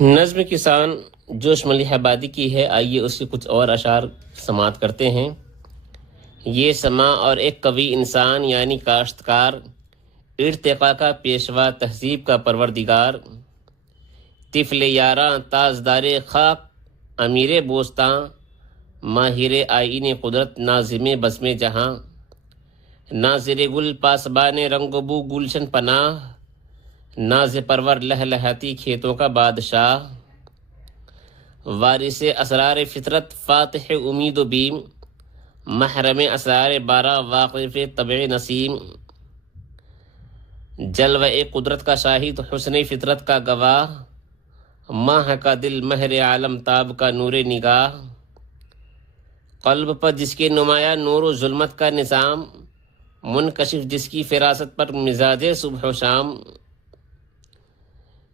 نظم کسان جوش ملیح آبادی کی ہے، آئیے اس کے کچھ اور اشعار سماعت کرتے ہیں۔ یہ سما اور ایک قوی انسان یعنی کاشتکار، ارتقاء کا پیشوا، تہذیب کا پروردگار، طفل یاراں تاجدار خاک، امیر بوستاں، ماہر آئین قدرت، ناظم بزم جہاں، ناظر گل پاسبان رنگ و بو گلشن پناہ، ناز پرور لہلہاتی کھیتوں کا بادشاہ، وارث اسرار فطرت، فاتح امید و بیم، محرم اسرار بارہ، واقف طبع نسیم، جلوہ قدرت کا شاہد، حسن فطرت کا گواہ، ماہ کا دل، مہر عالم تاب کا نور نگاہ، قلب پر جس کے نمایاں نور و ظلمت کا نظام، منکشف جس کی فراست پر مزاج صبح و شام،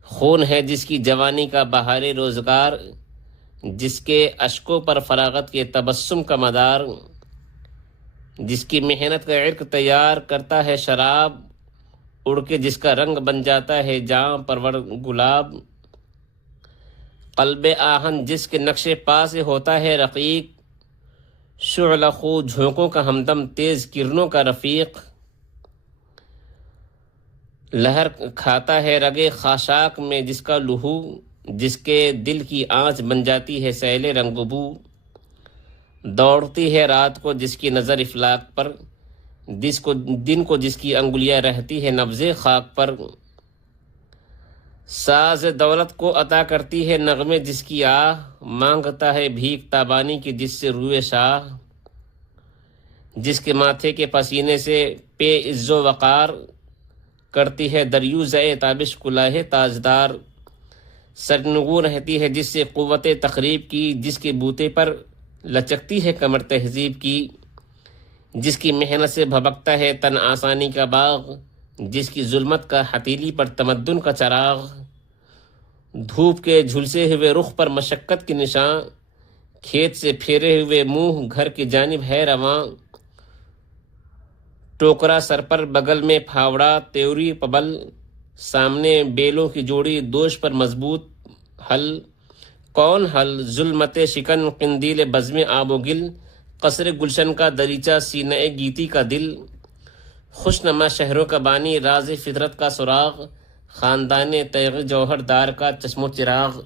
خون ہے جس کی جوانی کا بہار روزگار، جس کے اشکوں پر فراغت کے تبسم کا مدار، جس کی محنت کا عرق تیار کرتا ہے شراب، اڑ کے جس کا رنگ بن جاتا ہے جاں پرور گلاب، قلب آہن جس کے نقش پا سے ہوتا ہے رقیق، شعلہ خو جھونکوں کا ہمدم، تیز کرنوں کا رفیق، لہر کھاتا ہے رگے خاشاک میں جس کا لہو، جس کے دل کی آنچ بن جاتی ہے سیل رنگ بو، دوڑتی ہے رات کو جس کی نظر افلاک پر، دن کو جس کی انگلیاں رہتی ہے نبض خاک پر، ساز دولت کو عطا کرتی ہے نغمے جس کی آہ، مانگتا ہے بھیک تابانی کی جس سے روئے شاہ، جس کے ماتھے کے پسینے سے پے عز و وقار، کرتی ہے دریوزہ تابش کلاه تاجدار، سرنگوں رہتی ہے جس سے قوت تخریب کی، جس کے بوتے پر لچکتی ہے کمر تہذیب کی، جس کی محنت سے بھبکتا ہے تن آسانی کا باغ، جس کی ظلمت کا ہتھیلی پر تمدن کا چراغ، دھوپ کے جھلسے ہوئے رخ پر مشقت کے نشان، کھیت سے پھیرے ہوئے منہ گھر کی جانب ہے رواں، ٹوکرا سر پر بغل میں پھاوڑا تیوری پبل، سامنے بیلوں کی جوڑی دوش پر مضبوط حل، کون حل ظلمت شکن قندیل بزم آب و گل، قصر گلشن کا دریچہ سینہ گیتی کا دل، خوش نما شہروں کا بانی، راز فطرت کا سراغ، خاندان تیغ جوہر دار کا چشم و چراغ،